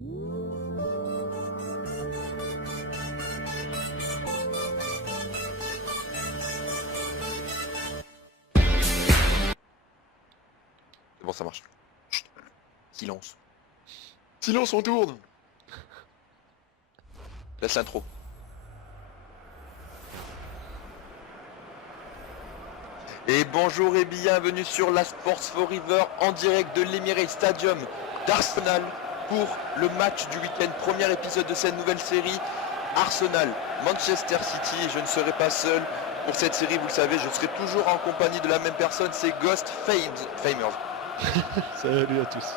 Bon, ça marche. Silence. Silence, on tourne. Laisse l'intro. Et bonjour et bienvenue sur la Sports Forever en direct de l'Emirates Stadium d'Arsenal pour le match du week-end, premier épisode de cette nouvelle série Arsenal-Manchester City. Et je ne serai pas seul pour cette série, vous le savez, je serai toujours en compagnie de la même personne, c'est Ghost Famers. Salut à tous.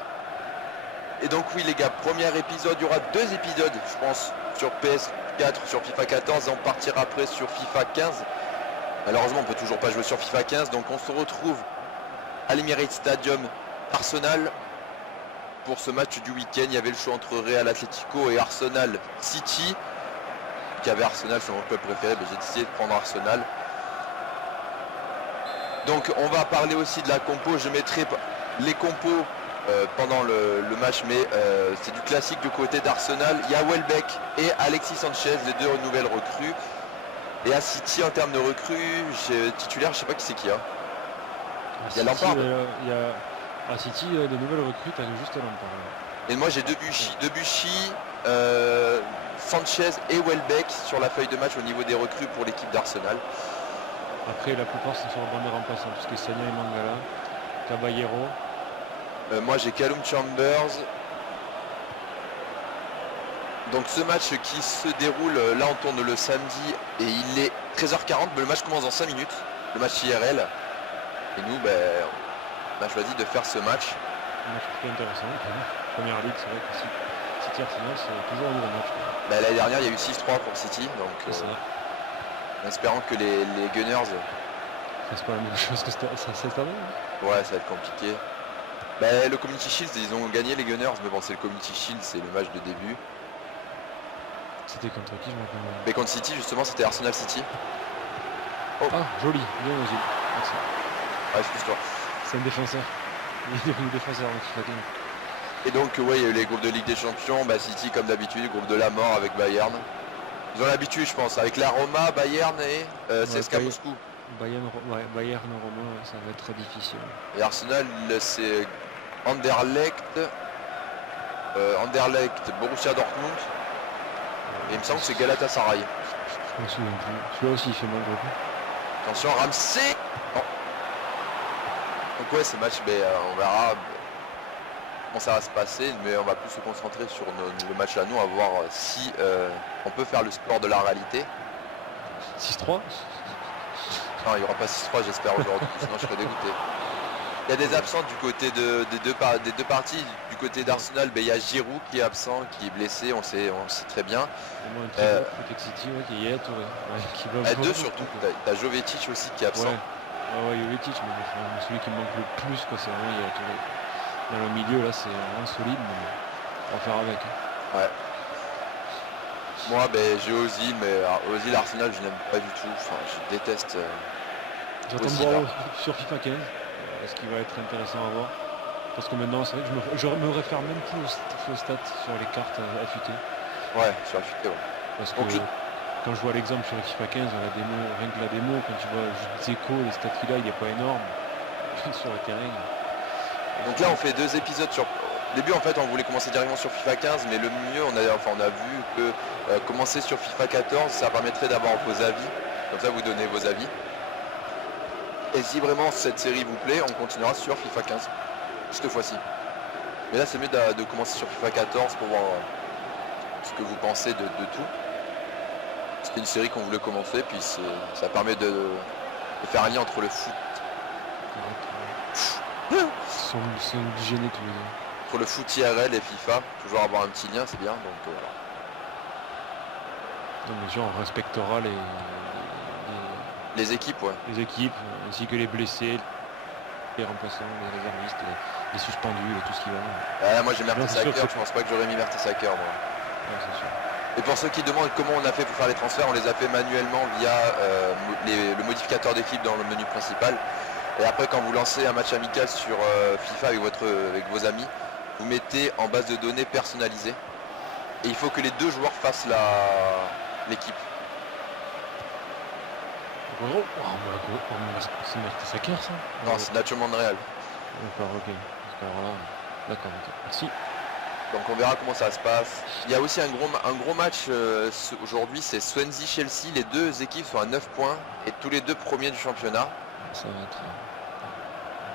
Et donc oui les gars, premier épisode, il y aura 2 épisodes je pense sur PS4, sur FIFA 14 et on partira après sur FIFA 15. Malheureusement on peut toujours pas jouer sur FIFA 15, donc on se retrouve à l'Emirates Stadium Arsenal pour ce match du week-end. Il y avait le choix entre Real Atlético et Arsenal City. Il y avait Arsenal, c'est mon club préféré, mais j'ai décidé de prendre Arsenal. Donc on va parler aussi de la compo, je mettrai les compos pendant le match, mais c'est du classique du côté d'Arsenal. Il y a Welbeck et Alexis Sanchez, les 2 nouvelles recrues. Et à City, en termes de recrues, titulaire, je sais pas qui c'est qui a. Il y a Lampard. À City, de nouvelles recrues, t'as juste Lampard. Et moi j'ai Debuchy, Sanchez et Welbeck sur la feuille de match au niveau des recrues pour l'équipe d'Arsenal. Après, la plupart sont sur le banc des remplaçants, parce que Sagna et Mangala, Caballero. Moi j'ai Callum Chambers. Donc ce match qui se déroule, là on tourne le samedi et il est 13h40, mais le match commence dans 5 minutes, le match IRL. Et nous on a choisi de faire ce match. Un match plutôt intéressant. Première ligue, c'est vrai que City Arsenal, c'est toujours un nouveau match. L'année dernière il y a eu 6-3 pour City, donc en espérant que les Gunners... C'est pas la même chose que cette année. Ouais, ça va être compliqué. Le Community Shield, ils ont gagné les Gunners, mais bon c'est le Community Shield, c'est le match de début. C'était contre qui je me rappelle. Mais contre City justement c'était Arsenal City. Oh. Ah joli, bien Ozil. Merci. Ah excuse-toi. C'est un défenseur. Il est devenu défenseur en FIFA 15. Et donc ouais il y a eu les groupes de Ligue des Champions, City comme d'habitude, groupe de la mort avec Bayern. Ils ont l'habitude je pense, avec la Roma, Bayern et CSKA Moscou. Bayern, Roma, ça va être très difficile. Et Arsenal c'est Anderlecht, Borussia Dortmund. Et il me semble que c'est Galatasaray. Je me souviens plus. Celui-là aussi il fait mal beaucoup. Attention Ramsey. Non. Donc ouais ce match on verra comment ça va se passer, mais on va plus se concentrer sur le match à nous, à voir si on peut faire le score de la réalité. 6-3. Non il n'y aura pas 6-3 j'espère aujourd'hui, sinon je serais dégoûté. Il y a des absents du côté des deux parties. Du côté d'Arsenal, il y a Giroud qui est absent, qui est blessé, on le sait très bien. City, qui est Touré. À 2 surtout, t'as Jovetic aussi qui est absent. Ouais, Jovetic, mais celui qui me manque le plus, c'est vraiment Yaya Touré. Dans le milieu, là, c'est vraiment solide, mais on va faire avec. Ouais. Moi, j'ai Ozil, mais Ozil, Arsenal, je n'aime pas du tout. Enfin, je déteste. J'attends de voir sur FIFA 15. Ce qui va être intéressant à voir. Parce que maintenant, c'est vrai que je me réfère même plus aux stats sur les cartes affûtées. Ouais, sur affûté, ouais. Parce que quand je vois l'exemple sur FIFA 15, la démo, rien que la démo, quand tu vois Zeko, les stats qu'il a, il n'est pas énorme sur le terrain. Donc là, on fait 2 épisodes sur... Au début, en fait, on voulait commencer directement sur FIFA 15, mais le mieux, on a vu que commencer sur FIFA 14, ça permettrait d'avoir vos avis. Comme ça, vous donnez vos avis. Et si vraiment cette série vous plaît, on continuera sur FIFA 15, cette fois-ci. Mais là c'est mieux de commencer sur FIFA 14 pour voir ce que vous pensez de tout. C'était une série qu'on voulait commencer, puis ça permet de faire un lien entre le foot. Ils sont gênés tous les deux. Entre le foot IRL et FIFA, toujours avoir un petit lien, c'est bien. Donc, non, bien sûr, on respectera les équipes, ouais. Les équipes, ainsi que les blessés, les remplaçants, les réservistes, les suspendus et tout ce qui va. Moi j'ai Mertesacker, je pense pas que j'aurais mis Mertesacker moi. Ouais, c'est sûr. Et pour ceux qui demandent comment on a fait pour faire les transferts, on les a fait manuellement via le modificateur d'équipe dans le menu principal. Et après quand vous lancez un match amical sur FIFA avec vos amis, vous mettez en base de données personnalisée. Et il faut que les deux joueurs fassent l'équipe. C'est Mertesacker ça? Non, c'est Nacho Monreal. D'accord, ok. Alors là, d'accord, ok. Merci. Donc on verra comment ça se passe. Il y a aussi un gros match aujourd'hui, c'est Swansea-Chelsea. Les deux équipes sont à 9 points et tous les deux premiers du championnat. Ça va être...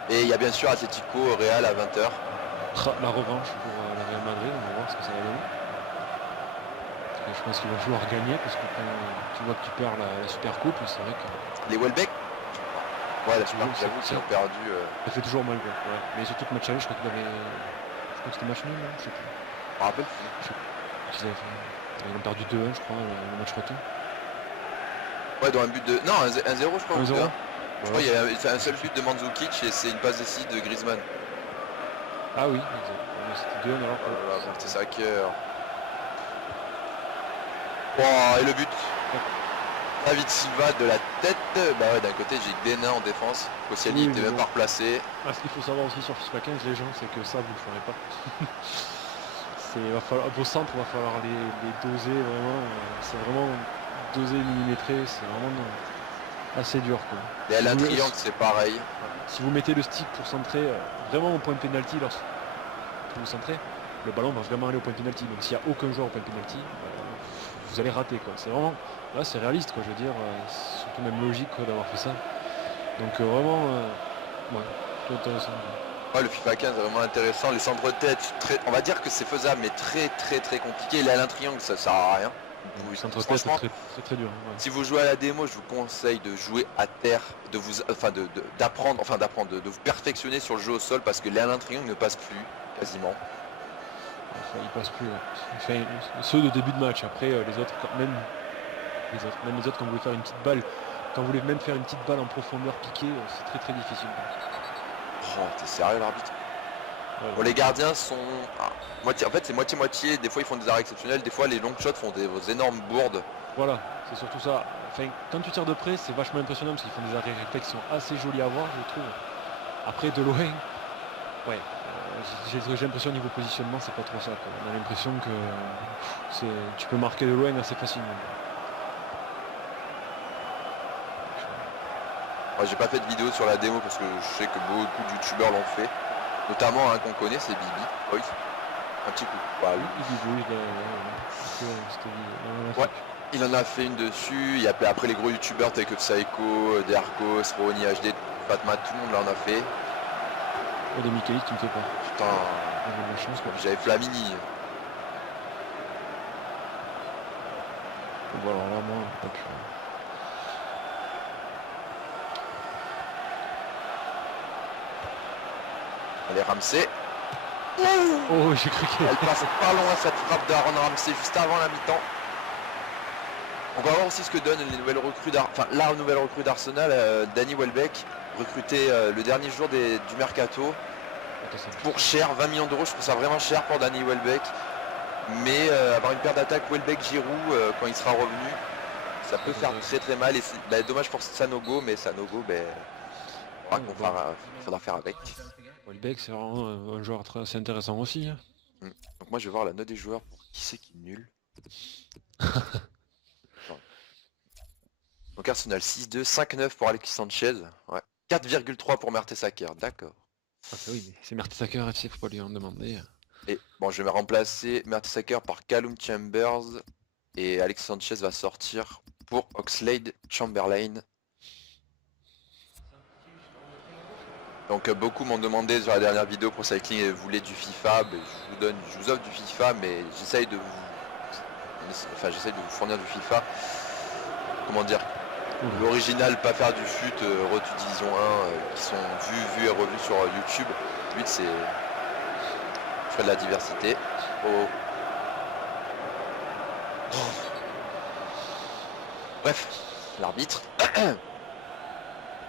Et il y a bien sûr Atlético Real à 20h. La revanche pour la Real Madrid, on va voir ce que ça va donner. Je pense qu'il va falloir gagner parce que quand tu vois que tu perds la Super Coupe, c'est vrai que... Les Welbeck. Ouais, la Super Coupe, j'avoue qu'ils ont perdu. Ça fait toujours mal, quoi. Ouais. Mais surtout que match aller, je crois qu'il avait... Je crois que c'était match nul, non? Je sais plus. Je me rappelle plus. Ils ont perdu 2-1, je crois, le match retour. Ouais, dans un but de... Non, 1-0, je crois. 1-0. Je crois qu'il y a un seul but de Mandzukic et c'est une passe décisive de Griezmann. Ah oui, c'était 2-1 alors. C'était ça cœur. Oh, et le but. David Silva de la tête. Bah ouais, d'un côté j'ai Denain en défense. Koscielny n'était même pas replacé. Ah, ce qu'il faut savoir aussi sur FIFA 15, les gens, c'est que ça vous le ferez pas. Va falloir, vos centres, il va falloir les doser vraiment. C'est vraiment doser, millimétrer, c'est vraiment assez dur, quoi. Et à la triangle c'est pareil. Si vous mettez le stick pour centrer vraiment au point de pénalty lorsque vous centrez, le ballon va vraiment aller au point de pénalty. Donc s'il n'y a aucun joueur au point de pénalty, vous allez rater, quoi. C'est vraiment, là c'est réaliste, quoi. Je veux dire, surtout même logique, quoi, d'avoir fait ça. Donc vraiment, ouais, c'est intéressant. Ouais, le FIFA 15 est vraiment intéressant. Les centres de tête, on va dire que c'est faisable, mais très compliqué. Là, un triangle, ça sert à rien. Centre de tête, c'est très dur. Ouais. Si vous jouez à la démo, je vous conseille de jouer à terre, de vous perfectionner sur le jeu au sol parce que l'Alain Triangle ne passe plus quasiment. Enfin, il passe plus. Ouais. Enfin, ceux de début de match. Après, les autres, même les autres, quand vous voulez faire une petite balle, quand vous voulez même faire une petite balle en profondeur piquée, c'est très difficile. Oh, t'es sérieux l'arbitre? Ouais, bon, les gardiens sont moitié, en fait c'est moitié. Des fois ils font des arrêts exceptionnels, des fois les long shots font des énormes bourdes. Voilà, c'est surtout ça. Enfin, quand tu tires de près, c'est vachement impressionnant parce qu'ils font des arrêts réflexes qui sont assez jolis à voir, je trouve. Après de loin, ouais, j'ai l'impression au niveau positionnement, c'est pas trop ça, quoi. On a l'impression que tu peux marquer de loin assez facilement. Ouais, j'ai pas fait de vidéo sur la démo parce que je sais que beaucoup de youtubeurs l'ont fait. Notamment un qu'on connaît, c'est Bibi Boys. Un petit coup. Bah, ouais, il en a fait une dessus. Il y a après les gros youtubeurs tels que Psycho, Derkos, Roni HD, Fatma, tout le monde là en a fait. Oh, des Michaelis, tu me fais pas. Putain, j'avais Flamini. Bon, alors là, moi, pas pu. Allez, Ramsey. Oh, j'ai cru qu'elle passe pas loin cette frappe d'Aaron Ramsey juste avant la mi-temps. On va voir aussi ce que donnent les nouvelles recrues la nouvelle recrue d'Arsenal, Danny Welbeck, recruté le dernier jour du mercato. Pour cher, 20 millions d'euros, je trouve ça vraiment cher pour Danny Welbeck. Mais avoir une paire d'attaque Welbeck-Giroud quand il sera revenu, ça peut faire très mal. Et c'est dommage pour Sanogo, mais Sanogo, faudra faire avec. Welbeck, c'est vraiment un joueur assez intéressant aussi. Hein. Donc moi je vais voir la note des joueurs pour qui c'est qui est nul. Donc Arsenal 6-2, 5-9 pour Alexis Sanchez, ouais. 4,3 pour Mertesacker, d'accord. Ah oui, mais c'est Mertesacker FC, faut pas lui en demander. Et bon, je vais remplacer Mertesacker par Callum Chambers et Alexis Sanchez va sortir pour Oxlade Chamberlain. Donc beaucoup m'ont demandé sur la dernière vidéo pour Cycling et voulaient du FIFA, je vous offre du FIFA, mais j'essaye de vous fournir du FIFA. Comment dire, l'original, pas faire du fut, Rotu Division 1 qui sont vus et revus sur YouTube. Le but c'est faire de la diversité. Bref, l'arbitre.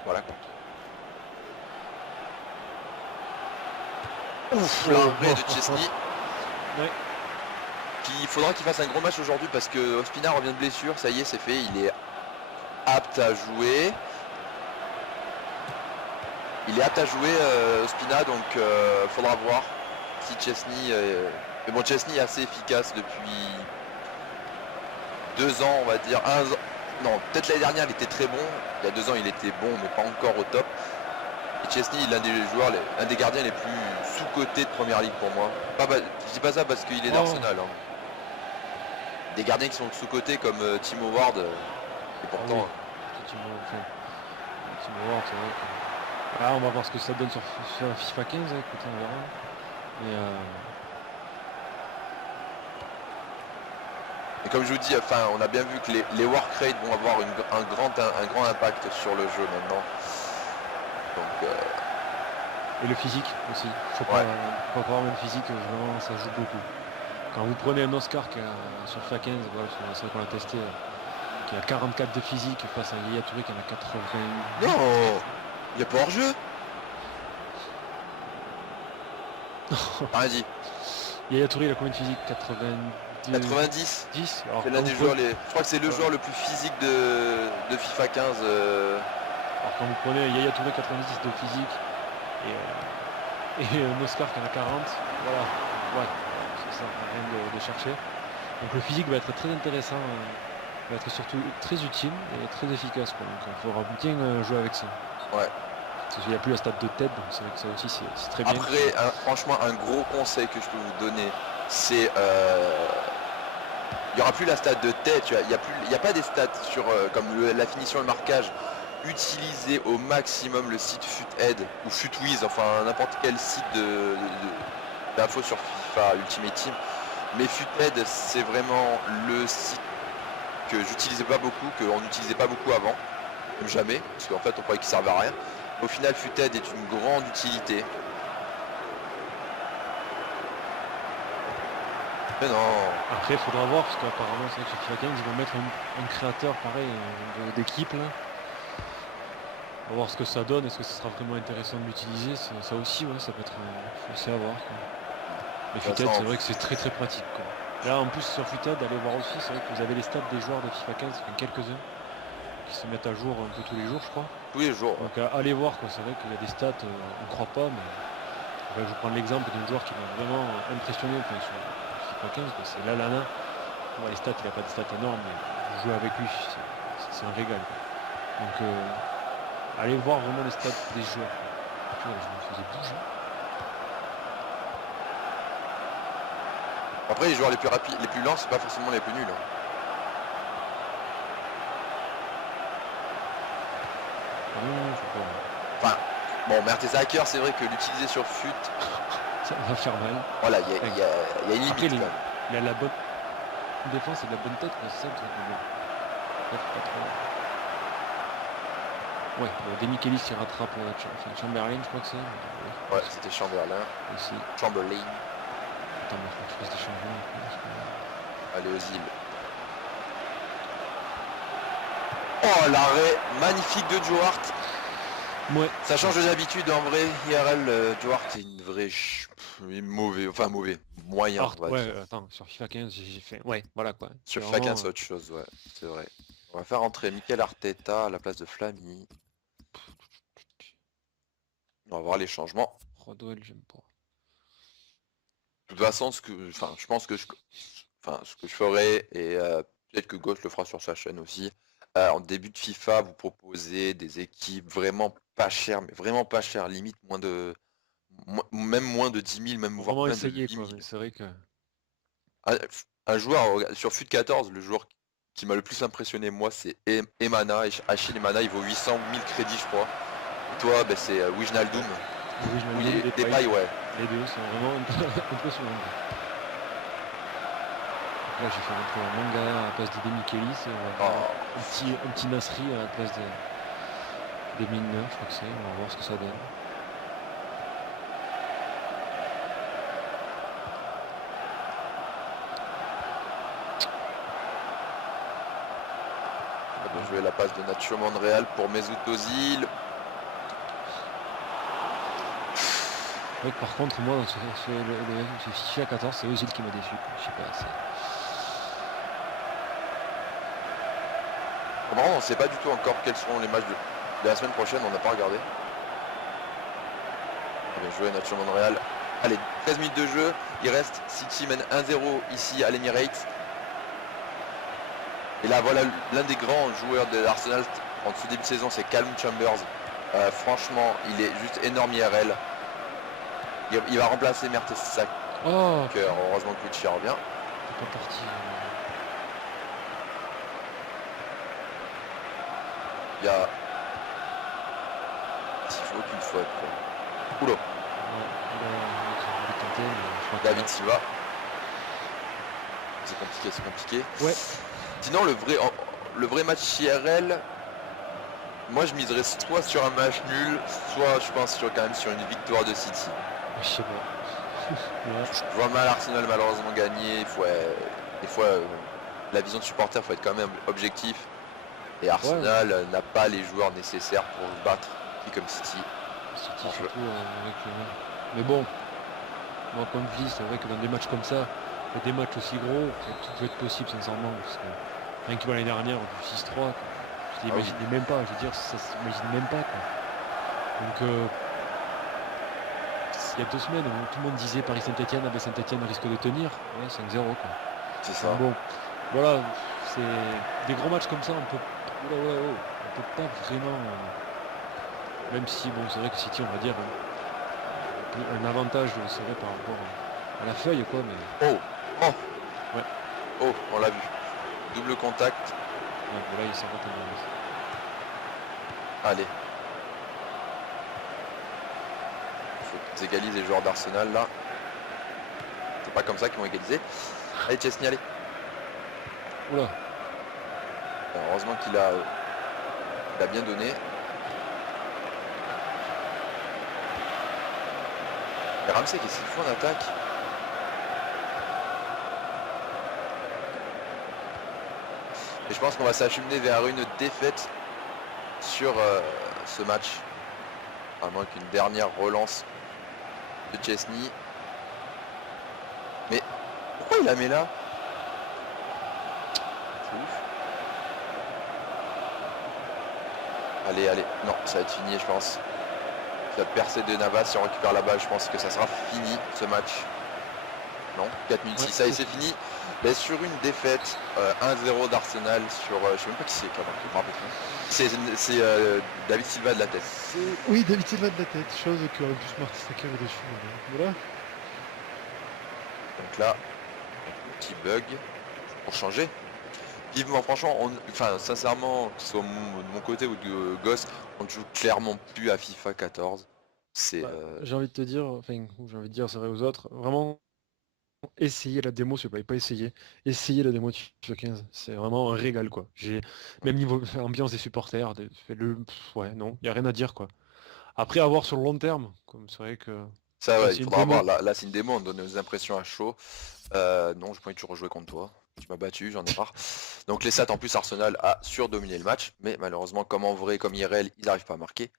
Voilà quoi. Ouf, l'arrêt de Chesney. Ouais. Il faudra qu'il fasse un gros match aujourd'hui parce que Ospina revient de blessure, ça y est, c'est fait, il est apte à jouer. Ospina, donc faudra voir si Chesney Mais bon, Chesney est assez efficace depuis 2 ans, on va dire. Non, peut-être l'année dernière, il était très bon. Il y a 2 ans, il était bon, mais pas encore au top. Et Chesney, il est l'un des gardiens les plus sous-cotés de Première Ligue pour moi. Je dis pas ça parce qu'il est d'Arsenal. Hein. Des gardiens qui sont sous-cotés comme Tim Howard. Et pourtant. Tim Howard, c'est vrai que... Ah, on va voir ce que ça donne sur FIFA 15, hein, écoutez, on verra. Mais Et comme je vous dis, enfin, on a bien vu que les work rates vont avoir un grand impact sur le jeu maintenant. Donc, et le physique aussi. Faut pas croire, même physique, vraiment, ça joue beaucoup. Quand vous prenez un Oscar sur FIFA 15, voilà, c'est vrai qu'on l'a testé, qui a 44 de physique face à Yaya Touré qui en a 80. Non, il n'y a pas hors-jeu. Rien dit. Yaya Touré, il a combien de physique? 90. 10. C'est l'un des joueurs, je crois que c'est le joueur le plus physique de FIFA 15. Alors quand vous prenez Yaya Touré 90 de physique et un Oscar qui en a 40, voilà, ouais, ça sert à rien de chercher. Donc le physique va être très intéressant, va être surtout très utile et très efficace, quoi. Donc il faudra bien jouer avec ça. Ouais. Parce qu'il n'y a plus la stat de tête, donc c'est vrai que ça aussi c'est très bien. Après, franchement, un gros conseil que je peux vous donner, c'est il n'y aura plus la stat de tête, il n'y a pas des stats sur comme la finition et le marquage. Utilisez au maximum le site Futhead ou Futwiz, enfin n'importe quel site d'infos sur FIFA Ultimate Team. Mais Futhead, c'est vraiment le site que j'utilisais pas beaucoup, qu'on n'utilisait pas beaucoup avant, même jamais, parce qu'en fait on croyait qu'il servait à rien. Au final, Futhead est une grande utilité. Mais non. Après, il faudra voir, parce qu'apparemment, c'est vrai que sur FIFA 15, ils vont mettre un créateur pareil d'équipe là. On va voir ce que ça donne, est-ce que ce sera vraiment intéressant de l'utiliser, ça aussi, ouais, ça peut être aussi à voir. Mais Futhead, c'est vrai que c'est très très pratique, quoi. Là, en plus, sur Futhead, allez voir aussi, c'est vrai que vous avez les stats des joueurs de FIFA 15, enfin, quelques-uns, qui se mettent à jour un peu tous les jours, je crois. Tous les jours. Donc allez voir, quoi. C'est vrai qu'il y a des stats, on ne croit pas, mais je vais vous prendre l'exemple d'un joueur qui m'a vraiment impressionné sur FIFA 15, c'est Lallana. Les stats, il n'a pas de stats énormes, mais jouer avec lui, c'est un régal, quoi. Donc allez voir vraiment les stats des joueurs. Je me faisais bouger. Après, les joueurs les plus rapides, les plus lents, c'est pas forcément les plus nuls. Hein. Enfin, bon, Mertesacker, c'est vrai que l'utiliser sur Fut, ça va faire mal. Voilà, il y a une limite. Après, il a la bonne défense et de la bonne tête, c'est ça le truc. Pas trop. Ouais, Demichelis qui rattrape Chamberlain, je crois que c'est. Ouais, c'était Chamberlain. Aussi. Chamberlain. Attends, mais je crois que c'était Chamberlain. Allez aux îles. Oh, l'arrêt magnifique de Duart. Ouais. Ça change d'habitude en vrai. IRL, Duart est une vraie mauvais, moyen. Attends, sur FIFA 15 j'ai fait. Ouais, voilà quoi. Sur FIFA 15 c'est autre chose, ouais, c'est vrai. On va faire entrer Mikel Arteta à la place de Flammy. On va voir les changements. Rodwell, j'aime pas. De toute façon, je pense que ce que je ferai, et peut-être que Ghost le fera sur sa chaîne aussi, en début de FIFA, vous proposez des équipes vraiment pas chères, mais vraiment pas chères, limite même moins de 10 000, même voire vraiment moins essayer, de 10 000. C'est vrai que... Un joueur, sur FUT 14, le joueur qui m'a le plus impressionné, moi, c'est Emana, Achille Emana, il vaut 800 ou 1000 crédits, je crois. Et toi, c'est Wijnaldum. Des pailles, ouais. Les deux sont vraiment impressionnants. Là, j'ai fait rentrer un manga à la place de Demichelis, un petit Nasri à la place des Milner, je crois que c'est. On va voir ce que ça donne. On va jouer la passe de Nacho Monreal pour Mesut Ozil. Ouais, par contre, moi, sur le FIFA 14, c'est Ozil qui m'a déçu. Je sais pas, Vraiment, on ne sait pas du tout encore quels seront les matchs de la semaine prochaine, on n'a pas regardé. Bien joué Nacho Monreal. Allez, 13 minutes de jeu, il reste City mène 1-0 ici à l'Emirates. Et là voilà l'un des grands joueurs de l'Arsenal en ce début de saison, c'est Callum Chambers. Franchement, il est juste énorme IRL. Il va remplacer Mertesacker. Oh, Heureusement que Lucci revient. c'est pas parti. Il y a... S'il faut aucune faute. Quoi. Oula, Ouais, il a tenté, mais je crois que David Silva. C'est compliqué. Ouais. Sinon le vrai match IRL, moi je miserais soit sur un match nul, soit je pense quand même sur une victoire de City. Je sais pas. Ouais. Je vois mal Arsenal malheureusement gagner. Des fois la vision de supporter, faut être quand même objectif. Et Arsenal n'a pas les joueurs nécessaires pour se battre, qui comme City. City surtout avec mais bon, moi comme je dis, c'est vrai que dans des matchs comme ça, et des matchs aussi gros, tout peut être possible sincèrement. Parce que rien que l'année dernière, du 6-3, quoi, je l'imaginais même pas, je veux dire, ça s'imagine même pas. Quoi. Donc il y a 2 semaines où tout le monde disait Paris Saint-Etienne, Saint-Etienne risque de tenir, ouais, 5-0 quoi. C'est ça. Bon, voilà, c'est des gros matchs comme ça, on peut pas vraiment. Même si bon c'est vrai que City on va dire un avantage serait par rapport à la feuille quoi mais. Oh, on l'a vu. Double contact. Ouais, voilà il s'en va tellement. Allez. Faut qu'ils égalisent les joueurs d'Arsenal là. C'est pas comme ça qu'ils vont égaliser. Allez Chesney, allez. Oula. Heureusement qu'il a bien donné. Et Ramsey qu'est-ce qu'il fout en attaque? Et je pense qu'on va s'acheminer vers une défaite sur ce match. À moins qu'une dernière relance de Chesney. Mais pourquoi il la met là? C'est ouf. Allez, allez. Non, ça va être fini je pense. La percée de Navas, si on récupère la balle, je pense que ça sera fini ce match. Non, 4 minutes 6, ça y est, c'est fini. Mais sur une défaite, 1-0 d'Arsenal sur... je sais même pas qui c'est, je me rappelle plus. C'est David Silva de la tête. Oui, David Silva de la tête, chose qui aurait pu se Mertesacker dessus. Voilà. Donc là, petit bug pour changer. Vivement, franchement, enfin sincèrement, que ce soit de mon côté ou de Goss, on ne joue clairement plus à FIFA 14. C'est... J'ai envie de te dire, enfin, j'ai envie de dire, c'est vrai aux autres, vraiment, essayez la démo, s'il vous plaît, pas essayer. Essayez la démo de FIFA 15, c'est vraiment un régal, quoi. Même niveau ambiance des supporters, ouais, non, y a rien à dire, quoi. Après, à voir sur le long terme, comme c'est vrai que... Ça, ouais, il c'est une faudra démo. voir. Là, c'est une démo, on donne nos impressions à chaud. Non, je pas envie de rejouer contre toi. Tu m'as battu, j'en ai marre. Donc les stats en plus, Arsenal a surdominé le match, mais malheureusement, comme en vrai, comme IRL, ils n'arrivent pas à marquer.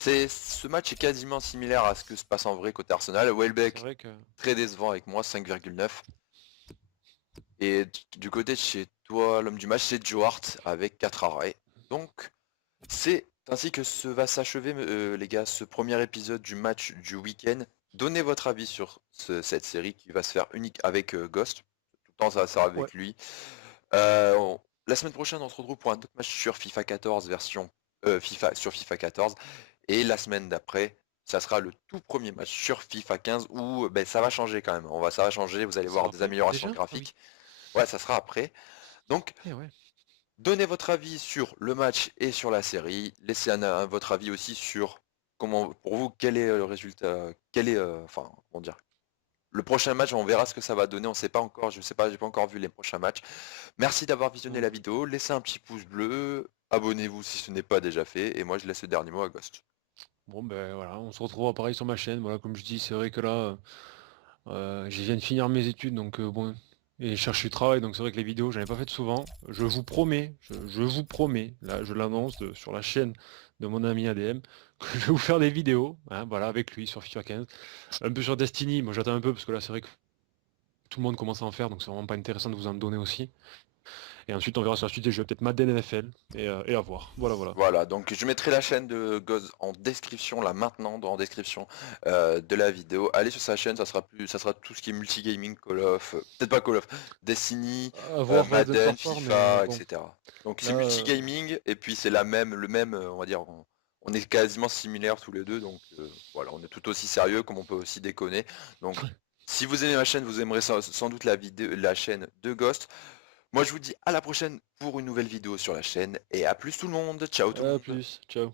Ce match est quasiment similaire à ce que se passe en vrai côté Arsenal. C'est Welbeck, vrai que... très décevant avec moi, 5,9. Et du côté de chez toi, l'homme du match, c'est Joe Hart avec 4 arrêts. Donc, c'est ainsi que se va s'achever, les gars, ce premier épisode du match du week-end. Donnez votre avis sur cette série qui va se faire unique avec Ghost. Tout le temps, ça va se faire avec lui. La semaine prochaine, on se retrouve pour un autre match sur FIFA 14 version sur FIFA 14. Et la semaine d'après, ça sera le tout premier match sur FIFA 15 où ça va changer quand même. Ça va changer, vous allez voir des améliorations graphiques. Ouais, ça sera après. Donc, donnez votre avis sur le match et sur la série. Laissez votre avis aussi sur comment, pour vous, quel est le résultat, enfin, comment dire. Le prochain match, on verra ce que ça va donner. On sait pas encore, je sais pas, j'ai pas encore vu les prochains matchs. Merci d'avoir visionné la vidéo. Laissez un petit pouce bleu. Abonnez-vous si ce n'est pas déjà fait. Et moi, je laisse le dernier mot à Ghost. Bon ben voilà, on se retrouvera pareil sur ma chaîne. Voilà, comme je dis, c'est vrai que là, je viens de finir mes études, donc bon, et je cherche du travail, donc c'est vrai que les vidéos, j'en ai pas fait souvent. Je vous promets, je vous promets, là je l'annonce sur la chaîne de mon ami ADM, que je vais vous faire des vidéos, hein, voilà, avec lui sur FIFA 15. Un peu sur Destiny, moi j'attends un peu parce que là c'est vrai que tout le monde commence à en faire, donc c'est vraiment pas intéressant de vous en donner aussi. Et ensuite, on verra sur la suite des jeux, peut-être Madden NFL, et à voir. Voilà. Voilà, donc je mettrai la chaîne de Goz en description, là maintenant, en description de la vidéo. Allez sur sa chaîne, ça sera tout ce qui est multigaming, Call of, peut-être pas Call of, Destiny, À voir Red Dead Madden, Warfare, mais FIFA, bon, etc. Donc c'est là, multigaming, et puis c'est le même, on va dire, on est quasiment similaires tous les deux, donc voilà, on est tout aussi sérieux comme on peut aussi déconner. Donc si vous aimez ma chaîne, vous aimerez sans doute la chaîne de Ghost. Moi je vous dis à la prochaine pour une nouvelle vidéo sur la chaîne, et à plus tout le monde, ciao tout le à monde. plus, ciao.